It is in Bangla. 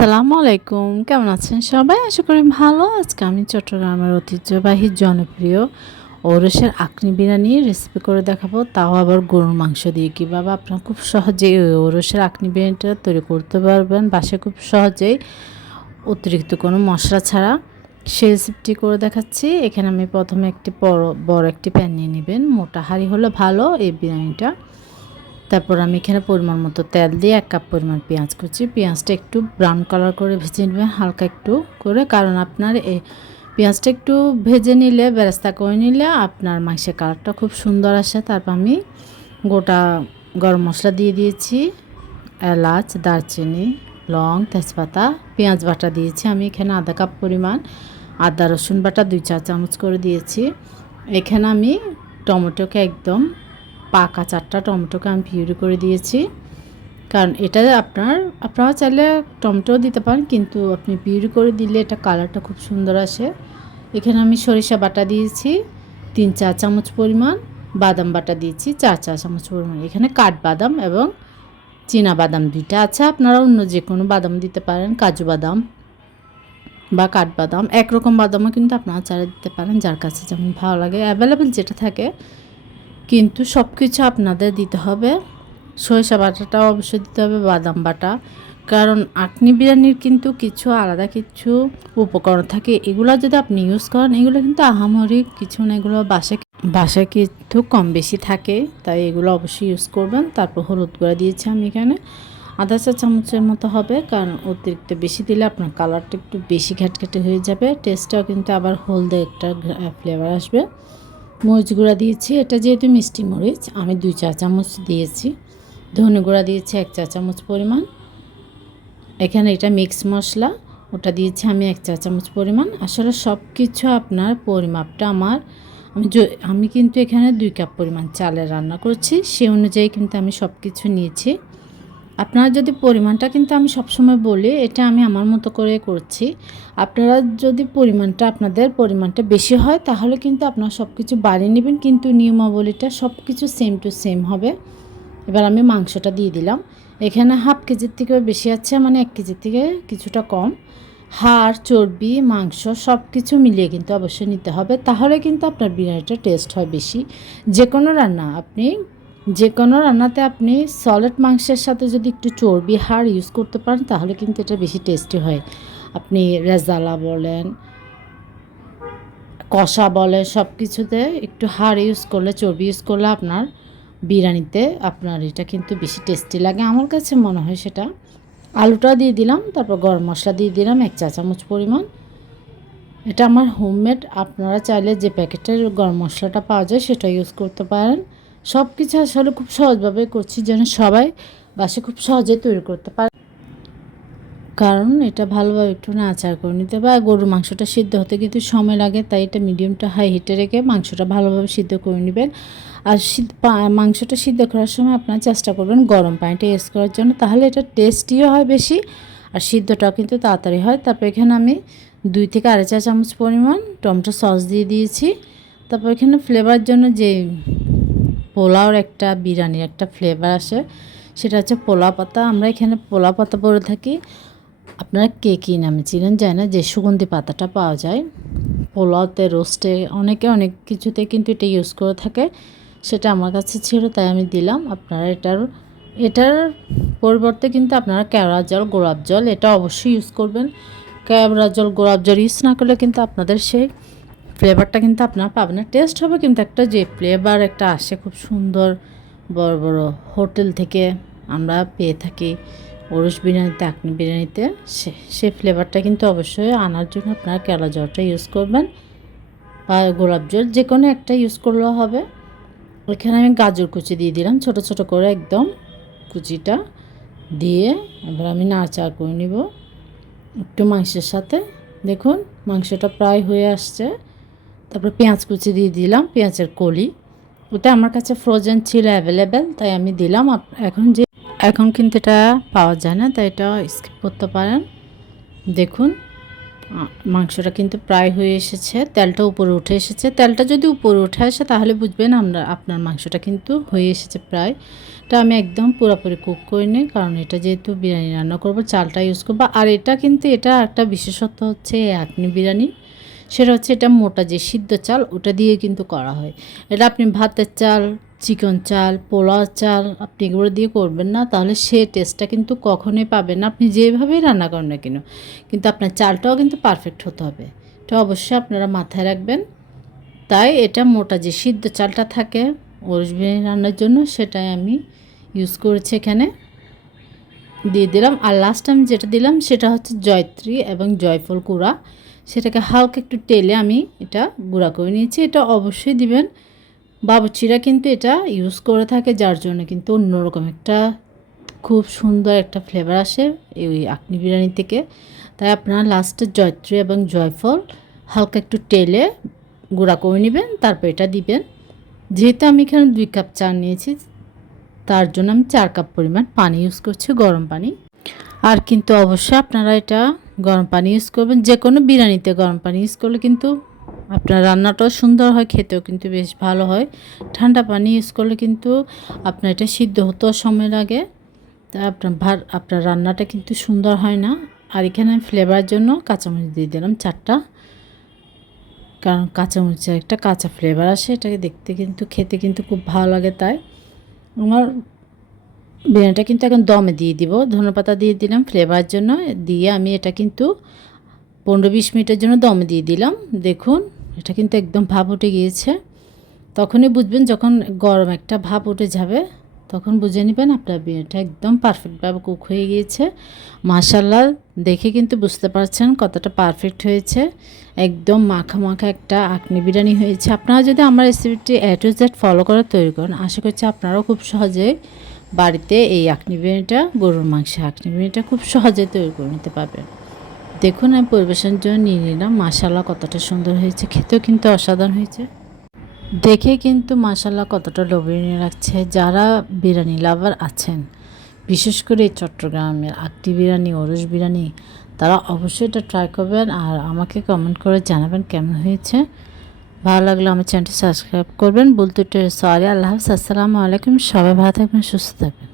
আসসালামু আলাইকুম, কেমন আছেন সবাই? আশা করি ভালো। আজকে আমি চট্টগ্রামের ঐতিহ্যবাহী জনপ্রিয় ওরসের আখনি বিরিয়ানি রেসিপি করে দেখাবো, তাও আবার গরুর মাংস দিয়ে। কীভাবে আপনারা খুব সহজেই ওই ওরসের আখনি বিরিয়ানিটা তৈরি করতে পারবেন বাসায় খুব সহজেই, অতিরিক্ত কোনো মশলা ছাড়া, সেই রেসিপিটি করে দেখাচ্ছি। এখানে আমি প্রথমে একটি বড় একটি প্যান নিয়ে নেবেন। মোটা হাঁড়ি হলে ভালো এই বিরিয়ানিটা। তারপর আমি এখানে পরিমাণ মতো তেল দিয়ে 1 কাপ পরিমাণ পেঁয়াজ কুচি, পেঁয়াজটা একটু ব্রাউন কালার করে ভেজে নেবেন হালকা একটু করে, কারণ আপনার এই পেঁয়াজটা একটু ভেজে নিলে, বেরেস্তা করে নিলে আপনার মাংসের কালারটা খুব সুন্দর আসে। তারপর আমি গোটা গরম মশলা দিয়ে দিয়েছি, এলাচ, দারচিনি, লং, তেজপাতা, পেঁয়াজ বাটা দিয়েছি। আমি এখানে আধা কাপ পরিমাণ আদা রসুন বাটা 2 চা-চামচ করে দিয়েছি। এখানে আমি টমেটোকে একদম পাকা 4টা টমেটোকে আমি পিউরি করে দিয়েছি, কারণ এটা আপনারা চাইলে টমেটো দিতে পারেন, কিন্তু আপনি পিউরি করে দিলে এটা কালারটা খুব সুন্দর আসে। এখানে আমি সরিষা বাটা দিয়েছি 3 চা-চামচ পরিমাণ, বাদাম বাটা দিয়েছি 4 চা-চামচ পরিমাণ। এখানে কাঠবাদাম এবং চীনা বাদাম 2টা আছে, আপনারা অন্য যে কোনো বাদাম দিতে পারেন, কাজু বাদাম বা কাঠবাদাম, একরকম বাদামও কিন্তু আপনারা চাইলে দিতে পারেন, যার কাছে যেমন ভালো লাগে, অ্যাভেলেবেল যেটা থাকে। কিন্তু সব কিছু আপনাদের দিতে হবে। সরিষা বাটাটাও অবশ্যই দিতে হবে, বাদাম বাটা, কারণ আখনি বিরিয়ানির কিন্তু কিছু আলাদা কিছু উপকরণ থাকে, এগুলো যদি আপনি ইউজ করেন, এগুলো কিন্তু আহামরি কিছু না, এগুলো বাসায় কিন্তু কম বেশি থাকে, তাই এগুলো অবশ্যই ইউজ করবেন। তারপর হলুদ গুঁড়া দিয়েছি আমি এখানে আধা চা চামচের মতো হবে, কারণ অতিরিক্ত বেশি দিলে আপনার কালারটা একটু বেশি ঘ্যাটঘ্যাটে হয়ে যাবে, টেস্টটাও কিন্তু আবার হলদে একটা ফ্লেভার আসবে। মরিচ গুঁড়া দিয়েছি, এটা যেহেতু মিষ্টি মরিচ আমি 2 চা-চামচ দিয়েছি। ধনে গুঁড়া দিয়েছি 1 চা-চামচ পরিমাণ। এখানে এটা মিক্স মশলা, ওটা দিয়েছি আমি 1 চা-চামচ পরিমাণ। আসলে সব কিছু আপনার পরিমাপটা আমি কিন্তু এখানে 2 কাপ পরিমাণ চালের রান্না করছি, সেই অনুযায়ী কিন্তু আমি সব কিছু নিয়েছি। আপনারা যদি পরিমাণটা কিন্তু আমি সবসময় বলি, এটা আমি আমার মতো করে করছি। আপনারা যদি আপনাদের পরিমাণটা বেশি হয়, তাহলে কিন্তু আপনারা সব কিছু বাড়িয়ে নেবেন, কিন্তু নিয়মাবলীটা সব কিছু সেম টু সেম হবে। এবার আমি মাংসটা দিয়ে দিলাম। এখানে হাফ কেজির থেকেও বেশি আছে, মানে 1 কেজির থেকে কিছুটা কম। হাড়, চর্বি, মাংস সব কিছু মিলিয়ে কিন্তু অবশ্যই নিতে হবে, তাহলে কিন্তু আপনার বিরিয়ানিটা টেস্ট হয় বেশি। যে কোনো রান্নাতে আপনি সলিড মাংসের সাথে যদি একটু চর্বি, হাড় ইউজ করতে পারেন, তাহলে কিন্তু এটা বেশি টেস্টি হয়। আপনি রেজালা বলেন, কষা বলেন, সব কিছুতে একটু হাড় ইউজ করলে, চর্বি ইউজ করলে আপনার বিরিয়ানিতে আপনার এটা কিন্তু বেশি টেস্টি লাগে, আমার কাছে মনে হয় সেটা। আলুটা দিয়ে দিলাম, তারপর গরম মশলা দিয়ে দিলাম 1 চা-চামচ পরিমাণ। এটা আমার হোমমেড, আপনারা চাইলে যে প্যাকেটের গরম মশলাটা পাওয়া যায় সেটা ইউজ করতে পারেন। সব কিছু আসলে খুব সহজভাবে করছি, যেন সবাই বাসায় খুব সহজে তৈরি করতে পারে, কারণ এটা ভালোভাবে একটু নাড়াচাড়া করে নিতে হবে। আর গরুর মাংসটা সিদ্ধ হতে কিন্তু সময় লাগে, তাই এটা মিডিয়াম টু হাই হিটে রেখে মাংসটা ভালোভাবে সিদ্ধ করে নেবেন। আর মাংসটা সিদ্ধ করার সময় আপনারা চেষ্টা করবেন গরম পানিটা ইউজ করার জন্য, তাহলে এটা টেস্টিও হয় বেশি, আর সিদ্ধটাও কিন্তু তাড়াতাড়ি হয়। তারপর এখানে আমি 2 থেকে 2.5 চা-চামচ পরিমাণ টমেটো সস দিয়ে দিয়েছি। তারপর এখানে ফ্লেভার জন্য যে পোলাওর একটা, বিরিয়ানির একটা ফ্লেভার আসে, সেটা হচ্ছে পোলাও পাতা। আমরা এখানে পোলাও পাতা বলে থাকি, আপনারা কে কী নামে চিনেন জানি না, যে সুগন্ধি পাতাটা পাওয়া যায় পোলাওতে, রোস্টে, অনেকে অনেক কিছুতে কিন্তু এটা ইউজ করে থাকে, সেটা আমার কাছে ছিল তাই আমি দিলাম। আপনারা এটার পরিবর্তে কিন্তু আপনারা কেওড়া জল, গোলাপ জল এটা অবশ্যই ইউজ করবেন। কেওড়া জল, গোলাপ জল ইউজ না করলে কিন্তু আপনাদের সেই ফ্লেভারটা কিন্তু আপনারা পাবেন না। টেস্ট হবে কিন্তু একটা যে ফ্লেভার একটা আসে খুব সুন্দর, বড় বড় হোটেল থেকে আমরা পেয়ে থাকি ওরস বিরিয়ানিতে, আখনি বিরিয়ানিতে, সে ফ্লেভারটা কিন্তু অবশ্যই আনার জন্য আপনারা কেওড়া জলটা ইউজ করবেন, বা গোলাপ জল যে কোনো একটা ইউজ করলেও হবে। ওইখানে আমি গাজর কুচি দিয়ে দিলাম ছোট ছোট করে, একদম কুচিটা দিয়ে এবার আমি নাড়াচাড়া করে নিব একটু মাংসের সাথে। দেখুন মাংসটা প্রায় হয়ে আসছে। তারপর পেঁয়াজ কুচি দিয়ে দিলাম, পেঁয়াজের কলি, ওটা আমার কাছে ফ্রোজেন ছিল অ্যাভেলেবেল, তাই আমি দিলাম। এখন কিন্তু এটা পাওয়া যায় না, তাই এটা স্কিপ করতে পারেন। দেখুন মাংসটা কিন্তু প্রায় হয়ে এসেছে, তেলটা উপরে উঠে এসেছে। তেলটা যদি উপরে উঠে আসে তাহলে বুঝবেন আপনার মাংসটা কিন্তু হয়ে এসেছে প্রায়। এটা আমি একদম পুরোপুরি কুক করে নিই, কারণ এটা যেহেতু বিরিয়ানি রান্না করব চালটা ইউজ করবো। আর এটা কিন্তু এটা একটা বিশেষত্ব হচ্ছে আখনি বিরিয়ানি, সেটা হচ্ছে এটা মোটা যে সিদ্ধ চাল ওটা দিয়ে কিন্তু করা হয়। এটা আপনি ভাতের চাল, চিকন চাল, পোলাও চাল আপনি এগুলো দিয়ে করবেন না, তাহলে সে টেস্টটা কিন্তু কখনোই পাবেন না, আপনি যেভাবেই রান্না করেন না কেন। কিন্তু আপনার চালটাও কিন্তু পারফেক্ট হতে হবে, এটা অবশ্যই আপনারা মাথায় রাখবেন। তাই এটা মোটা যে সিদ্ধ চালটা থাকে ওরস বিরিয়ানি রান্নার জন্য সেটাই আমি ইউজ করেছি এখানে, দিয়ে দিলাম। আর লাস্ট আমি যেটা দিলাম সেটা হচ্ছে জয়ত্রী এবং জয়ফল গুঁড়া, সেটাকে হালকা একটু তেলে আমি এটা গুঁড়া করে নিয়েছি। এটা অবশ্যই দিবেন, বাবুর্চিরা কিন্তু এটা ইউজ করে থাকে, যার জন্য কিন্তু অন্যরকম একটা খুব সুন্দর একটা ফ্লেভার আসে এই আখনি বিরিয়ানি থেকে। তাই আপনারা লাস্টে জয়ত্রী এবং জয়ফল হালকা একটু তেলে গুঁড়া করে নেবেন, তারপর এটা দিবেন। যেহেতু আমি এখানে 2 কাপ চা নিয়েছি, তার জন্য আমি 4 কাপ পরিমাণ পানি ইউজ করছি, গরম পানি। আর কিন্তু অবশ্যই আপনারা এটা গরম পানি ইউজ করবেন, যে কোনো বিরিয়ানিতে গরম পানি ইউজ করলে কিন্তু আপনার রান্নাটাও সুন্দর হয়, খেতেও কিন্তু বেশ ভালো হয়। ঠান্ডা পানি ইউজ করলে কিন্তু আপনার এটা সিদ্ধ হতেও সময় লাগে, তা আপনার রান্নাটা কিন্তু সুন্দর হয় না। আর এখানে ফ্লেভারের জন্য কাঁচামরিচ দিয়ে দিলাম 4টা, কারণ কাঁচামরিচের একটা কাঁচা ফ্লেভার আসে, এটাকে দেখতে কিন্তু খেতে কিন্তু খুব ভালো লাগে। তাই আমার বিরিয়ানিটা কিন্তু এখন দমে দিয়ে দিব, ধনেপাতা দিয়ে দিলাম ফ্লেভারের জন্য, দিয়ে আমি এটা কিন্তু 15-20 মিনিটের জন্য দমে দিয়ে দিলাম। দেখুন এটা কিন্তু একদম ভাপ উঠে গিয়েছে, তখনই বুঝবেন যখন গরম একটা ভাপ উঠে যাবে তখন বুঝে নেবেন আপনার বিরিয়ানিটা একদম পারফেক্টভাবে কুক হয়ে গিয়েছে। মাশাআল্লাহ, দেখে কিন্তু বুঝতে পারছেন কতটা পারফেক্ট হয়েছে, একদম মাখা মাখা একটা আখনি বিরিয়ানি হয়েছে। আপনারা যদি আমার রেসিপিটি A to Z ফলো করে তৈরি করেন, আশা করছি আপনারাও খুব সহজেই বাড়িতে এই আখনি বিরিয়ানিটা, গরুর মাংসের আখনি বিরিয়ানিটা খুব সহজে তৈরি করে নিতে পারবেন। দেখুন আমি পরিবেশনের জন্য নিয়ে নিলাম, মাশাআল্লাহ কতটা সুন্দর হয়েছে, খেতেও কিন্তু অসাধারণ হয়েছে। দেখে কিন্তু মাশাআল্লাহ কতটা লোভনীয় লাগছে। যারা বিরিয়ানি লাভার আছেন, বিশেষ করে এই চট্টগ্রামের আখনি বিরিয়ানি, ওরস বিরিয়ানি, তারা অবশ্যই এটা ট্রাই করবেন আর আমাকে কমেন্ট করে জানাবেন কেমন হয়েছে। ভালো লাগলে আমার চ্যানেলটি সাবস্ক্রাইব করবেন। বলতে সরি। আল্লাহ হাফেজ, আসসালামু আলাইকুম। সবাই ভালো থাকবেন, সুস্থ থাকবেন।